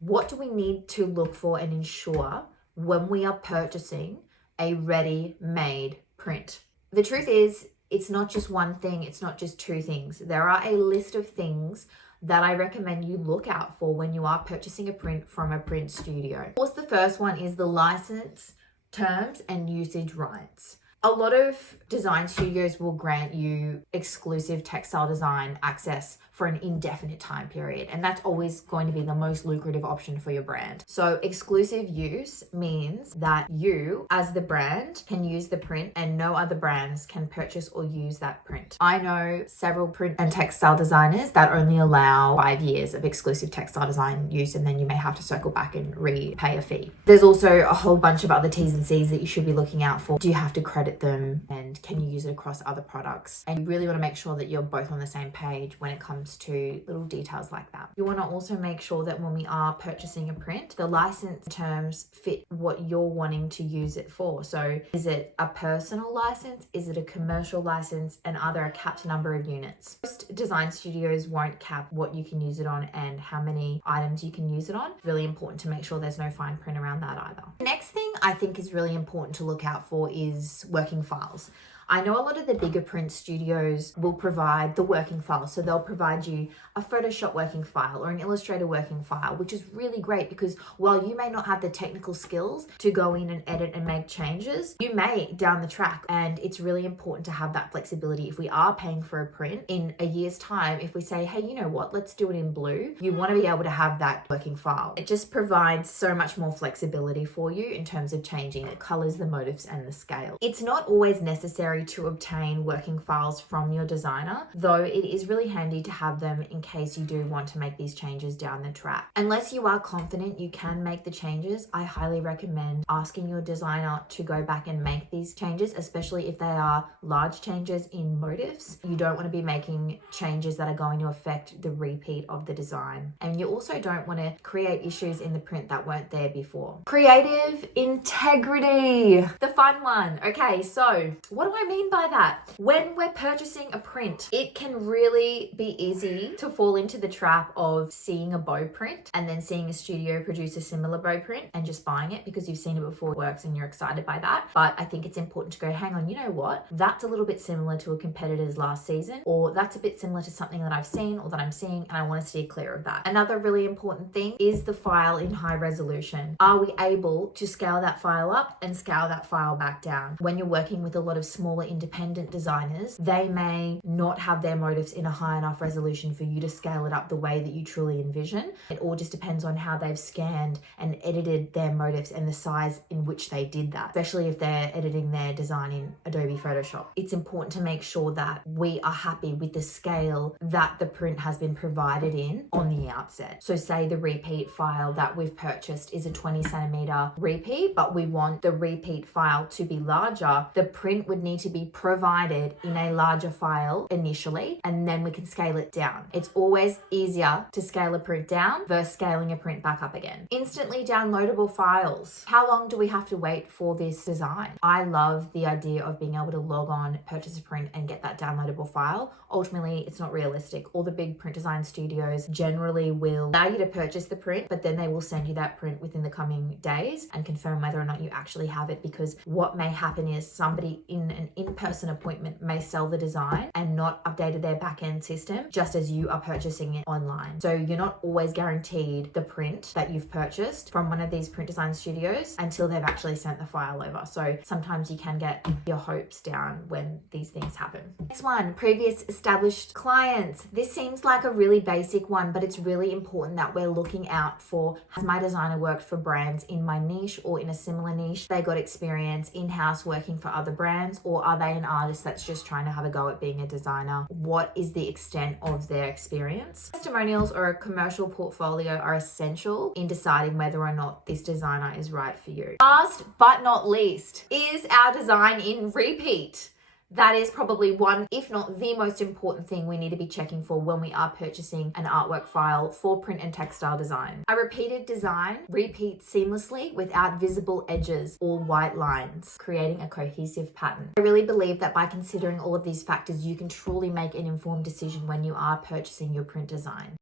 What do we need to look for and ensure when we are purchasing a ready-made print? The truth is, it's not just one thing, it's not just two things. There are a list of things that I recommend you look out for when you are purchasing a print from a print studio. Of course, the first one is the license, terms, and usage rights. A lot of design studios will grant you exclusive textile design access for an indefinite time period, and that's always going to be the most lucrative option for your brand. So exclusive use means that you as the brand can use the print and no other brands can purchase or use that print. I know several print and textile designers that only allow 5 years of exclusive textile design use, and then you may have to circle back and repay a fee. There's also a whole bunch of other T's and C's that you should be looking out for. Do you have to credit them, and can you use it across other products? And you really want to make sure that you're both on the same page when it comes to little details like that. You want to also make sure that when we are purchasing a print, the license terms fit what you're wanting to use it for. So is it a personal license? Is it a commercial license? And are there a capped number of units? Most design studios won't cap what you can use it on and how many items you can use it on. It's really important to make sure there's no fine print around that either. The next thing I think is really important to look out for is working files. I know a lot of the bigger print studios will provide the working file. So they'll provide you a Photoshop working file or an Illustrator working file, which is really great because while you may not have the technical skills to go in and edit and make changes, you may down the track. And it's really important to have that flexibility. If we are paying for a print in a year's time, if we say, hey, you know what, let's do it in blue, you want to be able to have that working file. It just provides so much more flexibility for you in terms of changing the colors, the motifs, and the scale. It's not always necessary to obtain working files from your designer, though it is really handy to have them in case you do want to make these changes down the track. Unless you are confident you can make the changes, I highly recommend asking your designer to go back and make these changes, especially if they are large changes in motifs. You don't want to be making changes that are going to affect the repeat of the design. And you also don't want to create issues in the print that weren't there before. Creative integrity, the fun one. Okay, so what do I mean by that? When we're purchasing a print, it can really be easy to fall into the trap of seeing a bow print and then seeing a studio produce a similar bow print and just buying it because you've seen it before, it works, and you're excited by that. But I think it's important to go, hang on, you know what? That's a little bit similar to a competitor's last season, or that's a bit similar to something that I've seen or that I'm seeing, and I want to steer clear of that. Another really important thing is the file in high resolution. Are we able to scale that file up and scale that file back down? When you're working with a lot of smaller independent designers, they may not have their motifs in a high enough resolution for you to scale it up the way that you truly envision. It all just depends on how they've scanned and edited their motifs and the size in which they did that, especially if they're editing their design in Adobe Photoshop. It's important to make sure that we are happy with the scale that the print has been provided in on the outset. So say the repeat file that we've purchased is a 20 centimeter repeat, but we want the repeat file to be larger. The print would need to be provided in a larger file initially, and then we can scale it down. It's always easier to scale a print down versus scaling a print back up again. Instantly downloadable files. How long do we have to wait for this design? I love the idea of being able to log on, purchase a print, and get that downloadable file. Ultimately, it's not realistic. All the big print design studios generally will allow you to purchase the print, but then they will send you that print within the coming days and confirm whether or not you actually have it, because what may happen is somebody in an in-person appointment may sell the design and not updated their back-end system just as you are purchasing it online. So you're not always guaranteed the print that you've purchased from one of these print design studios until they've actually sent the file over. So sometimes you can get your hopes down when these things happen. Next one, previous established clients. This seems like a really basic one, but it's really important that we're looking out for, has my designer worked for brands in my niche or in a similar niche? They got experience in-house working for other brands, or are they an artist that's just trying to have a go at being a designer? What is the extent of their experience? Testimonials or a commercial portfolio are essential in deciding whether or not this designer is right for you. Last but not least, is our design in repeat? That is probably one, if not the most important thing we need to be checking for when we are purchasing an artwork file for print and textile design. A repeated design repeats seamlessly without visible edges or white lines, creating a cohesive pattern. I really believe that by considering all of these factors, you can truly make an informed decision when you are purchasing your print design.